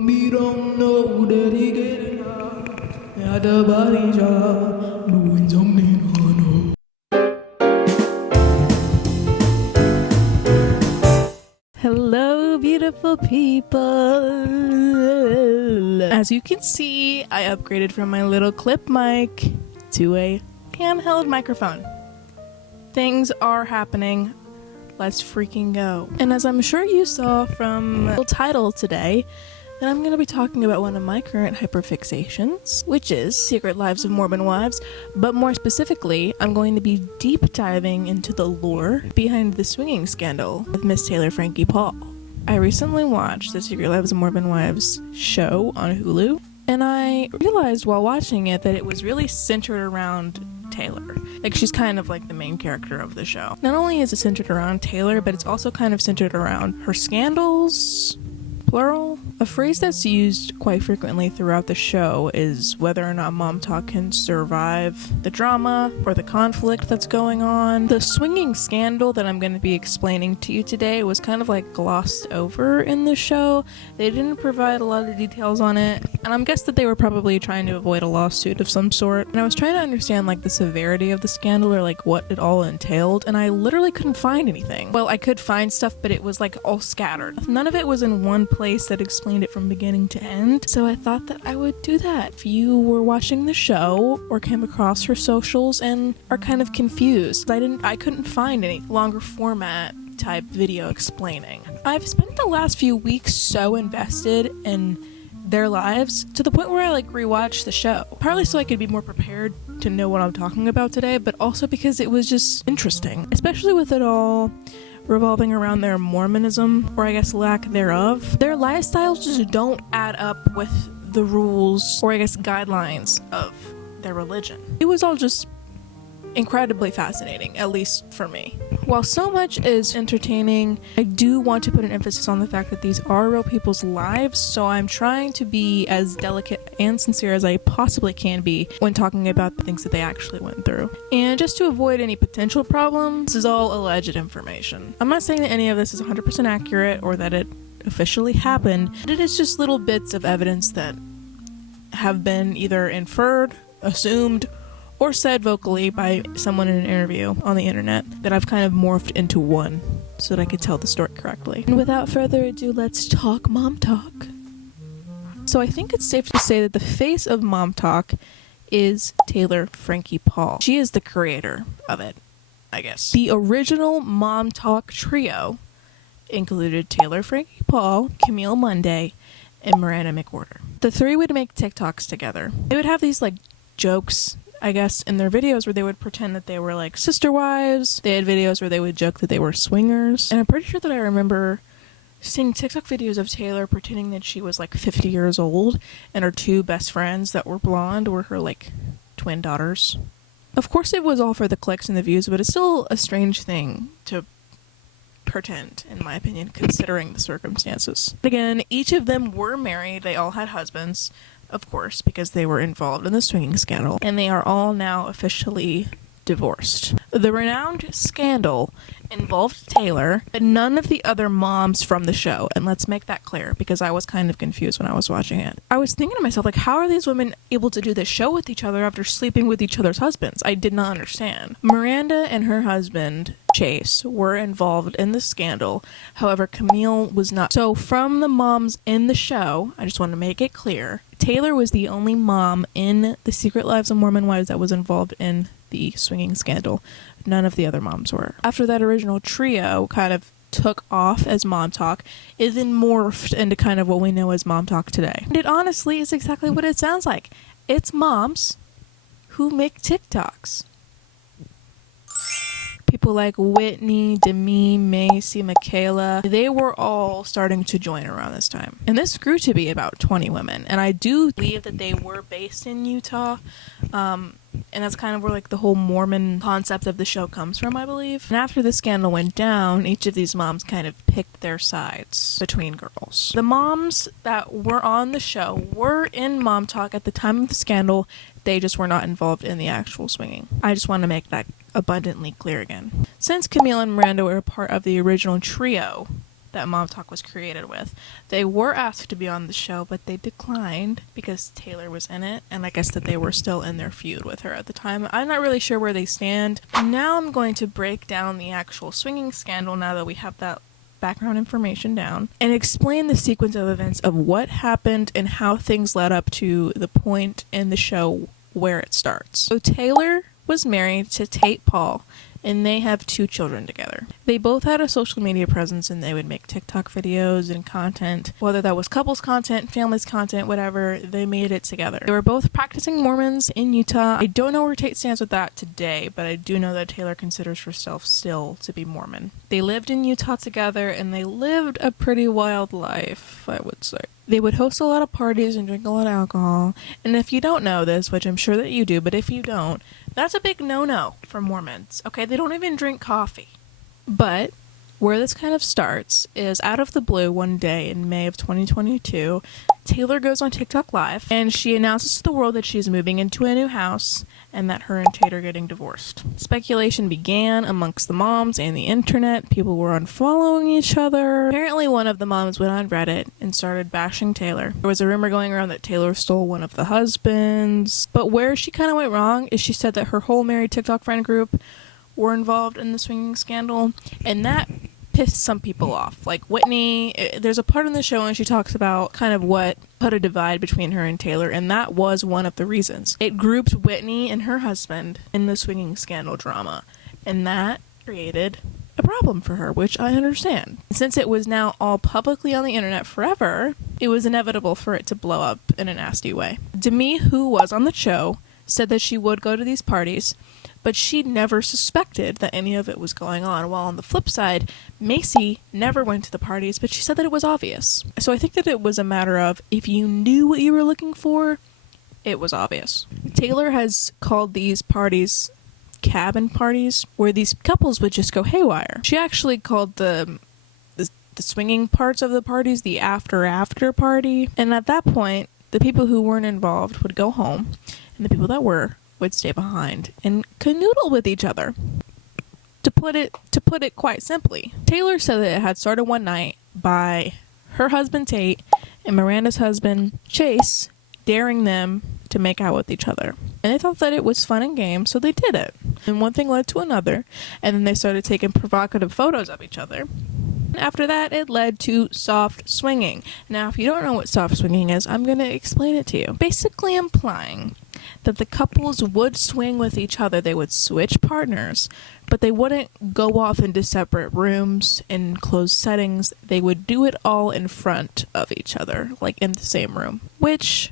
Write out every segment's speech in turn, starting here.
Me don't know that he getting up at the body shop doing something I know. Hello, beautiful people. As you can see, I upgraded from my little clip mic to a handheld microphone. Things are happening. Let's freaking go. And as I'm sure you saw from the title today, that I'm going to be talking about one of my current hyperfixations, which is Secret Lives of Mormon Wives, but more specifically, I'm going to be deep diving into the lore behind the swinging scandal with Miss Taylor Frankie Paul. I recently watched the Secret Lives of Mormon Wives show on Hulu, and I realized while watching it that it was really centered around Taylor. Like, she's kind of like the main character of the show. Not only is it centered around Taylor, but it's also kind of centered around her scandals, plural. A phrase that's used quite frequently throughout the show is whether or not Momtok can survive the drama or the conflict that's going on. The swinging scandal that I'm going to be explaining to you today was kind of like glossed over in the show. They didn't provide a lot of details on it, and I'm guessing that they were probably trying to avoid a lawsuit of some sort. And I was trying to understand like the severity of the scandal or like what it all entailed, and I literally couldn't find anything. Well, I could find stuff, but it was like all scattered. None of it was in one place that explained it from beginning to end, so I thought that I would do that. If you were watching the show or came across her socials and are kind of confused, I couldn't find any longer format type video explaining. I've spent the last few weeks so invested in their lives to the point where I like rewatched the show, partly so I could be more prepared to know what I'm talking about today, but also because it was just interesting, especially with it all revolving around their Mormonism, or I guess lack thereof. Their lifestyles just don't add up with the rules, or I guess guidelines of their religion. It was all just incredibly fascinating, at least for me. While so much is entertaining, I do want to put an emphasis on the fact that these are real people's lives, so I'm trying to be as delicate and sincere as I possibly can be when talking about the things that they actually went through. And just to avoid any potential problems, this is all alleged information. I'm not saying that any of this is 100% accurate or that it officially happened, but it is just little bits of evidence that have been either inferred, assumed, or said vocally by someone in an interview on the internet that I've kind of morphed into one so that I could tell the story correctly. And without further ado, let's talk Momtok. So I think it's safe to say that the face of Momtok is Taylor Frankie Paul. She is the creator of it, I guess. The original Momtok trio included Taylor Frankie Paul, Camille Monday, and Miranda McWhorter. The three would make TikToks together. They would have these like jokes, I guess, in their videos where they would pretend that they were like sister wives. They had videos where they would joke that they were swingers. And I'm pretty sure that I remember seeing TikTok videos of Taylor pretending that she was like 50 years old and her two best friends that were blonde were her like twin daughters. Of course it was all for the clicks and the views, but it's still a strange thing to pretend, in my opinion, considering the circumstances. Again, each of them were married. They all had husbands, of course, because they were involved in the swinging scandal, and they are all now officially divorced. The renowned scandal involved Taylor, but none of the other moms from the show, and let's make that clear, because I was kind of confused when I was watching it. I was thinking to myself, like, how are these women able to do this show with each other after sleeping with each other's husbands? I did not understand. Miranda and her husband, Chase, were involved in the scandal. However, Camille was not. So from the moms in the show, I just want to make it clear, Taylor was the only mom in the Secret Lives of Mormon Wives that was involved in the swinging scandal. None of the other moms were. After that original trio kind of took off as Momtok, it then morphed into kind of what we know as Momtok today. And it honestly is exactly what it sounds like. It's moms who make TikToks. People like Whitney, Demi, Macy, Michaela, they were all starting to join around this time. And this grew to be about 20 women. And I do believe that they were based in Utah. And that's kind of where like the whole Mormon concept of the show comes from, I believe. And after the scandal went down, each of these moms kind of picked their sides between girls. The moms that were on the show were in Momtok at the time of the scandal. They just were not involved in the actual swinging. I just want to make that abundantly clear again. Since Camille and Miranda were a part of the original trio that Momtok was created with. They were asked to be on the show, but they declined because Taylor was in it, and I guess that they were still in their feud with her at the time. I'm not really sure where they stand. Now I'm going to break down the actual swinging scandal now that we have that background information down, and explain the sequence of events of what happened and how things led up to the point in the show where it starts. So Taylor was married to Tate Paul, and they have 2 children together. They both had a social media presence, and they would make TikTok videos and content, whether that was couples content, families content, whatever, they made it together. They were both practicing Mormons in Utah. I don't know where Tate stands with that today, but I do know that Taylor considers herself still to be Mormon. They lived in Utah together, and they lived a pretty wild life, I would say. They would host a lot of parties and drink a lot of alcohol. And if you don't know this, which I'm sure that you do, but if you don't, that's a big no-no for Mormons. Okay, they don't even drink coffee. But where this kind of starts is out of the blue one day in May of 2022, Taylor goes on TikTok Live, and she announces to the world that she's moving into a new house and that her and Tate are getting divorced. Speculation began amongst the moms and the internet. People were unfollowing each other. Apparently one of the moms went on Reddit and started bashing Taylor. There was a rumor going around that Taylor stole one of the husbands. But where she kind of went wrong is she said that her whole married TikTok friend group were involved in the swinging scandal, and that pissed some people off. Like Whitney, there's a part in the show and she talks about kind of what put a divide between her and Taylor, and that was one of the reasons. It grouped Whitney and her husband in the swinging scandal drama, and that created a problem for her, which I understand. Since it was now all publicly on the internet forever, it was inevitable for it to blow up in a nasty way. Demi, who was on the show, said that she would go to these parties, but she never suspected that any of it was going on. While on the flip side, Macy never went to the parties, but she said that it was obvious. So I think that it was a matter of, if you knew what you were looking for, it was obvious. Taylor has called these parties cabin parties, where these couples would just go haywire. She actually called the swinging parts of the parties the after party. And at that point, the people who weren't involved would go home, and the people that were would stay behind and canoodle with each other. To put it quite simply, Taylor said that it had started one night by her husband Tate and Miranda's husband Chase daring them to make out with each other. And they thought that it was fun and game, so they did it. And one thing led to another, and then they started taking provocative photos of each other. After that, it led to soft swinging. Now, if you don't know what soft swinging is, I'm going to explain it to you. Basically implying that the couples would swing with each other. They would switch partners, but they wouldn't go off into separate rooms in closed settings. They would do it all in front of each other, like in the same room, which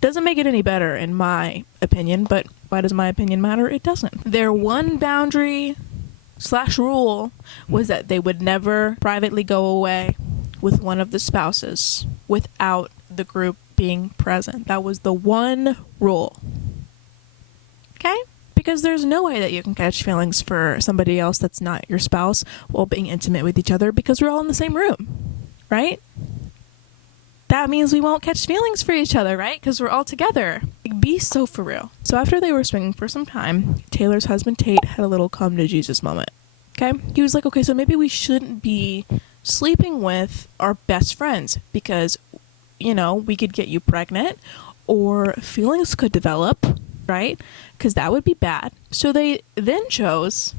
doesn't make it any better in my opinion, but why does my opinion matter? It doesn't. Their one boundary / rule was that they would never privately go away with one of the spouses without the group being present. That was the one rule. Okay? Because there's no way that you can catch feelings for somebody else that's not your spouse while being intimate with each other, because we're all in the same room, right? That means we won't catch feelings for each other, right? Because we're all together. Like, be so for real. So after they were swinging for some time, Taylor's husband Tate had a little come to Jesus moment. Okay? He was like, okay, so maybe we shouldn't be sleeping with our best friends because, you know, we could get you pregnant or feelings could develop, right? Because that would be bad. So they then chose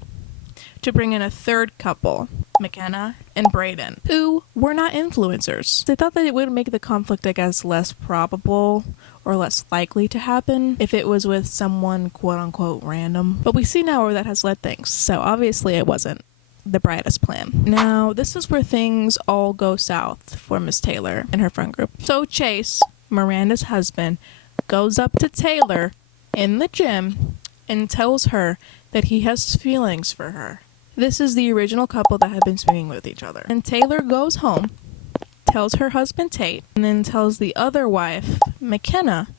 to bring in a third couple, McKenna and Braden, who were not influencers. They thought that it would make the conflict, I guess, less probable or less likely to happen if it was with someone quote-unquote random. But we see now where that has led things, so obviously it wasn't the brightest plan. Now, this is where things all go south for Miss Taylor and her friend group. So Chase, Miranda's husband, goes up to Taylor in the gym and tells her that he has feelings for her. This is the original couple that had been swinging with each other. And Taylor goes home, tells her husband Tate, and then tells the other wife, McKenna,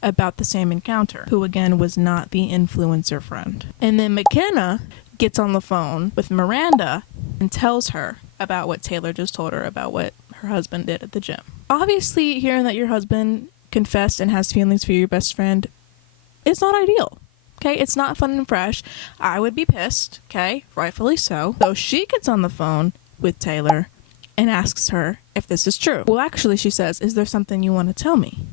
about the same encounter, who again was not the influencer friend. And then McKenna gets on the phone with Miranda and tells her about what Taylor just told her about what her husband did at the gym. Obviously, hearing that your husband confessed and has feelings for your best friend is not ideal. Okay, it's not fun and fresh. I would be pissed, okay, rightfully so. So she gets on the phone with Taylor and asks her if this is true. Well, actually, she says, is there something you want to tell me?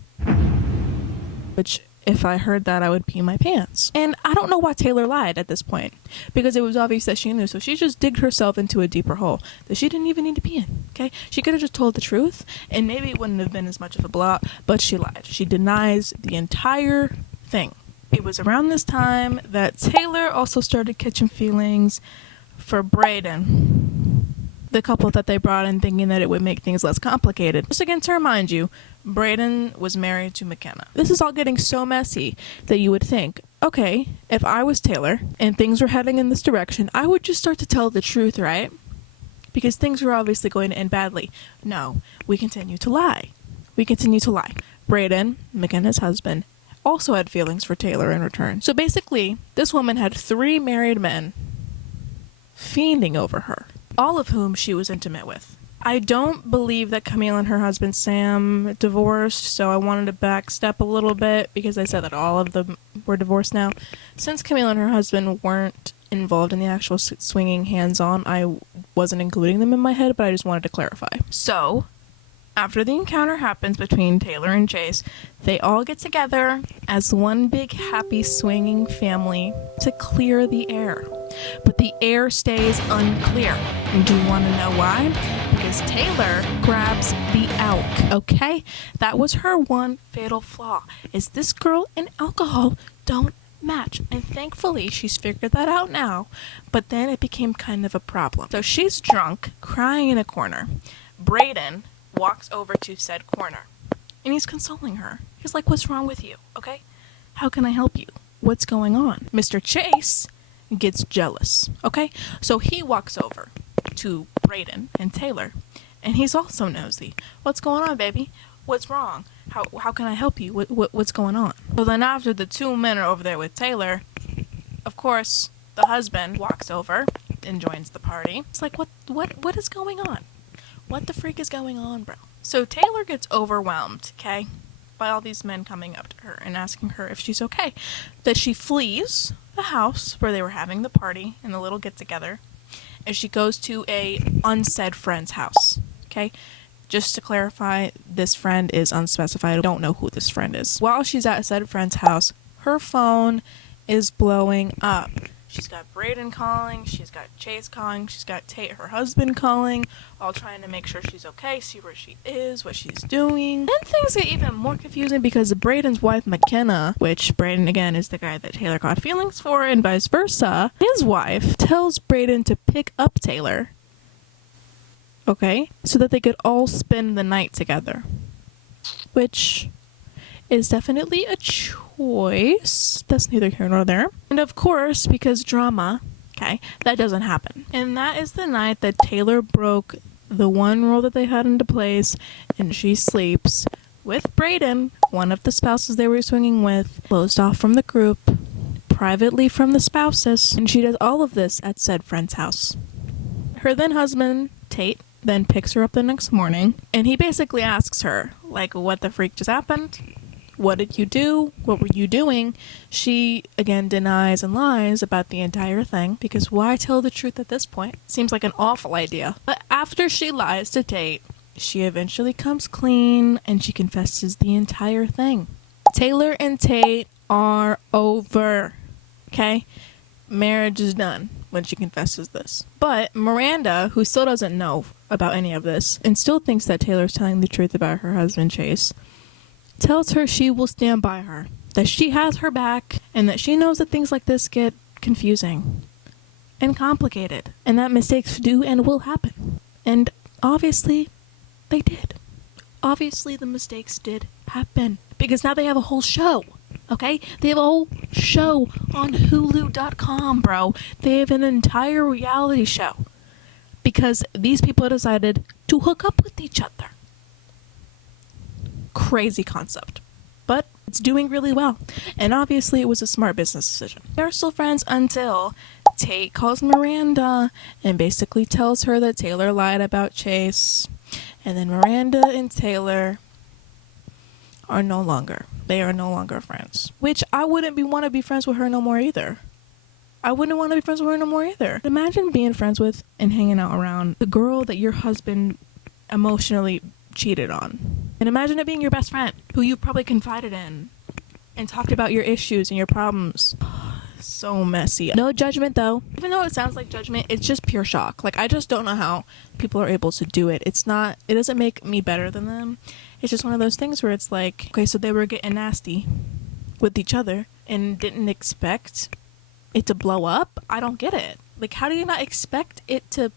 Which, if I heard that, I would pee my pants. And I don't know why Taylor lied at this point, because it was obvious that she knew. So she just digged herself into a deeper hole that she didn't even need to be in. Okay, she could have just told the truth, and maybe it wouldn't have been as much of a blowout. But she lied. She denies the entire thing. It was around this time that Taylor also started catching feelings for Brayden, the couple that they brought in, thinking that it would make things less complicated. Just again to remind you, Brayden was married to McKenna. This is all getting so messy that you would think, okay, if I was Taylor and things were heading in this direction, I would just start to tell the truth, right? Because things were obviously going to end badly. No, we continue to lie. We continue to lie. Brayden, McKenna's husband, also had feelings for Taylor in return. So basically, this woman had 3 married men fiending over her, all of whom she was intimate with. I don't believe that Camille and her husband Sam divorced, so I wanted to backstep a little bit because I said that all of them were divorced now. Since Camille and her husband weren't involved in the actual swinging hands-on, I wasn't including them in my head, but I just wanted to clarify. So, after the encounter happens between Taylor and Chase, they all get together as one big happy swinging family to clear the air. But the air stays unclear. And do you want to know why? Because Taylor grabs the elk, okay? That was her one fatal flaw, is this girl and alcohol don't match. And thankfully, she's figured that out now. But then it became kind of a problem. So she's drunk, crying in a corner. Brayden walks over to said corner, and he's consoling her. He's like, what's wrong with you, okay? How can I help you? What's going on? Mr. Chase gets jealous, okay? So he walks over to Brayden and Taylor, and he's also nosy. What's going on, baby? What's wrong? How can I help you? What's going on? So then after the 2 men are over there with Taylor, of course, the husband walks over and joins the party. It's like, what is going on? What the freak is going on, bro? So Taylor gets overwhelmed, okay, by all these men coming up to her and asking her if she's okay. That she flees the house where they were having the party and the little get-together, and she goes to a unsaid friend's house, okay? Just to clarify, this friend is unspecified. I don't know who this friend is. While she's at said friend's house, her phone is blowing up. She's got Brayden calling, she's got Chase calling, she's got Tate, her husband, calling, all trying to make sure she's okay, see where she is, what she's doing. Then things get even more confusing because Brayden's wife, McKenna, which Brayden, again, is the guy that Taylor got feelings for, and vice versa, his wife tells Brayden to pick up Taylor, okay, so that they could all spend the night together. Which is definitely a choice. That's neither here nor there. And of course, because drama, okay, that doesn't happen. And that is the night that Taylor broke the one rule that they had into place, and she sleeps with Brayden, one of the spouses they were swinging with, closed off from the group, privately from the spouses, and she does all of this at said friend's house. Her then husband, Tate, then picks her up the next morning, and he basically asks her, like, what the freak just happened? What did you do? What were you doing? She, again, denies and lies about the entire thing, because why tell the truth at this point? Seems like an awful idea. But after she lies to Tate, she eventually comes clean, and she confesses the entire thing. Taylor and Tate are over, okay? Marriage is done when she confesses this. But Miranda, who still doesn't know about any of this, and still thinks that Taylor's telling the truth about her husband, Chase, tells her she will stand by her, that she has her back, and that she knows that things like this get confusing and complicated, and that mistakes do and will happen. And obviously, they did. Obviously, the mistakes did happen, because now they have a whole show, okay? They have a whole show on Hulu.com, bro. They have an entire reality show, because these people decided to hook up with each other. Crazy concept, but it's doing really well, and obviously it was a smart business decision. They're still friends until Tate calls Miranda and basically tells her that Taylor lied about Chase, and then Miranda and Taylor are no longer friends, which I wouldn't want to be friends with her no more either. I wouldn't want to be friends with her no more either. Imagine being friends with and hanging out around the girl that your husband emotionally cheated on. And imagine it being your best friend, who you probably confided in and talked about your issues and your problems. So messy. No judgment though. Even though it sounds like judgment, it's just pure shock. Like, I just don't know how people are able to do it. It doesn't make me better than them. It's just one of those things where it's like, okay, so they were getting nasty with each other and didn't expect it to blow up. I don't get it. Like, how do you not expect it to,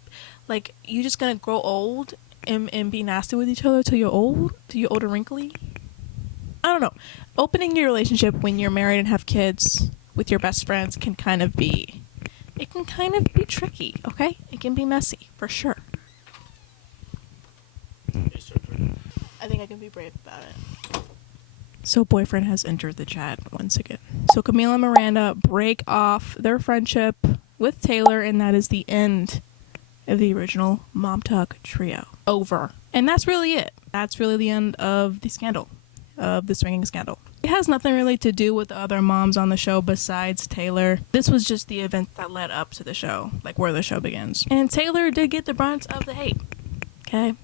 like, you just gonna grow old and be nasty with each other till you're old, and wrinkly? I don't know. Opening your relationship when you're married and have kids with your best friends can kind of be tricky, okay? It can be messy, for sure. I think I can be brave about it. So boyfriend has entered the chat once again. So Camille and Miranda break off their friendship with Taylor, and that is the end of the original Mom-tok trio. Over. And that's really it. That's really the end of the scandal, of the swinging scandal. It has nothing really to do with the other moms on the show besides Taylor. This was just the event that led up to the show, like where the show begins. And Taylor did get the brunt of the hate. Okay?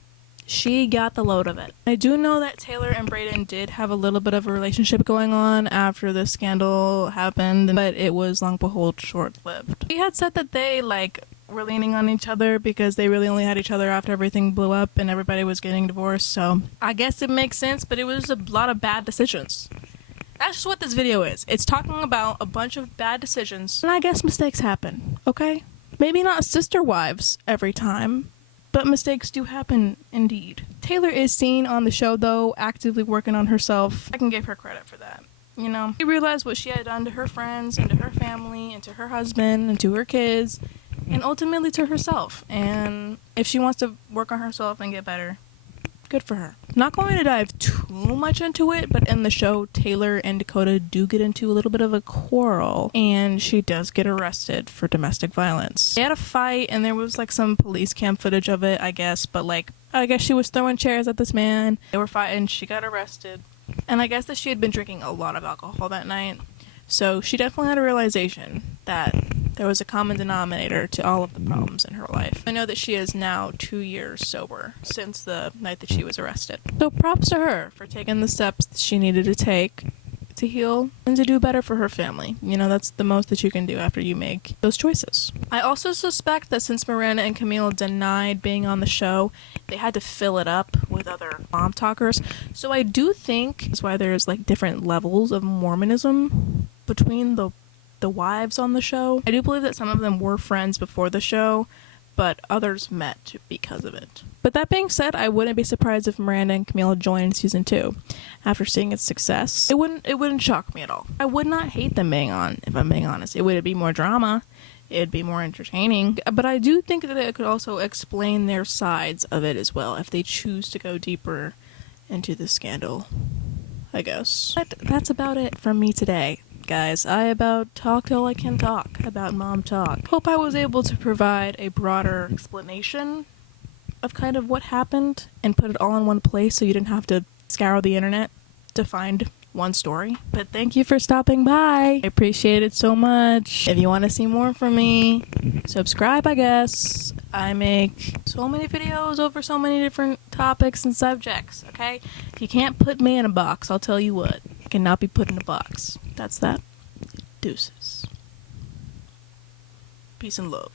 She got the load of it. I do know that Taylor and Brayden did have a little bit of a relationship going on after the scandal happened, but it was long behold short-lived. He had said that they were leaning on each other because they really only had each other after everything blew up and everybody was getting divorced, so I guess it makes sense, but it was a lot of bad decisions. That's just what this video is. It's talking about a bunch of bad decisions, and I guess mistakes happen, okay? Maybe not sister wives every time, but mistakes do happen indeed. Taylor is seen on the show, though, actively working on herself. I can give her credit for that. You know, she realized what she had done to her friends and to her family and to her husband and to her kids and ultimately to herself. And if she wants to work on herself and get better, good for her. Not going to dive too much into it, but in the show, Taylor and Dakota do get into a little bit of a quarrel, and she does get arrested for domestic violence. They had a fight, and there was some police cam footage of it, I guess, but I guess she was throwing chairs at this man. They were fighting, she got arrested, and I guess that she had been drinking a lot of alcohol that night, so she definitely had a realization that there was a common denominator to all of the problems in her life. I know that she is now 2 years sober since the night that she was arrested. So props to her for taking the steps that she needed to take to heal and to do better for her family. You know, that's the most that you can do after you make those choices. I also suspect that since Miranda and Camille denied being on the show, they had to fill it up with other mom talkers. So I do think that's why there's different levels of Mormonism between the wives on the show. I do believe that some of them were friends before the show, but others met because of it. But that being said, I wouldn't be surprised if Miranda and Camille joined season 2. After seeing its success, it wouldn't shock me at all. I would not hate them being on, if I'm being honest. It would be more drama, it'd be more entertaining, but I do think that it could also explain their sides of it as well, if they choose to go deeper into the scandal, I guess. But that's about it from me today. Guys, I about talked all I can talk about Mom-tok. Hope I was able to provide a broader explanation of kind of what happened and put it all in one place so you didn't have to scour the internet to find one story. But thank you for stopping by. I appreciate it so much. If you want to see more from me, subscribe, I guess. I make so many videos over so many different topics and subjects, okay? If you can't put me in a box, I'll tell you what. I cannot be put in a box. That's that. Deuces. Peace and love.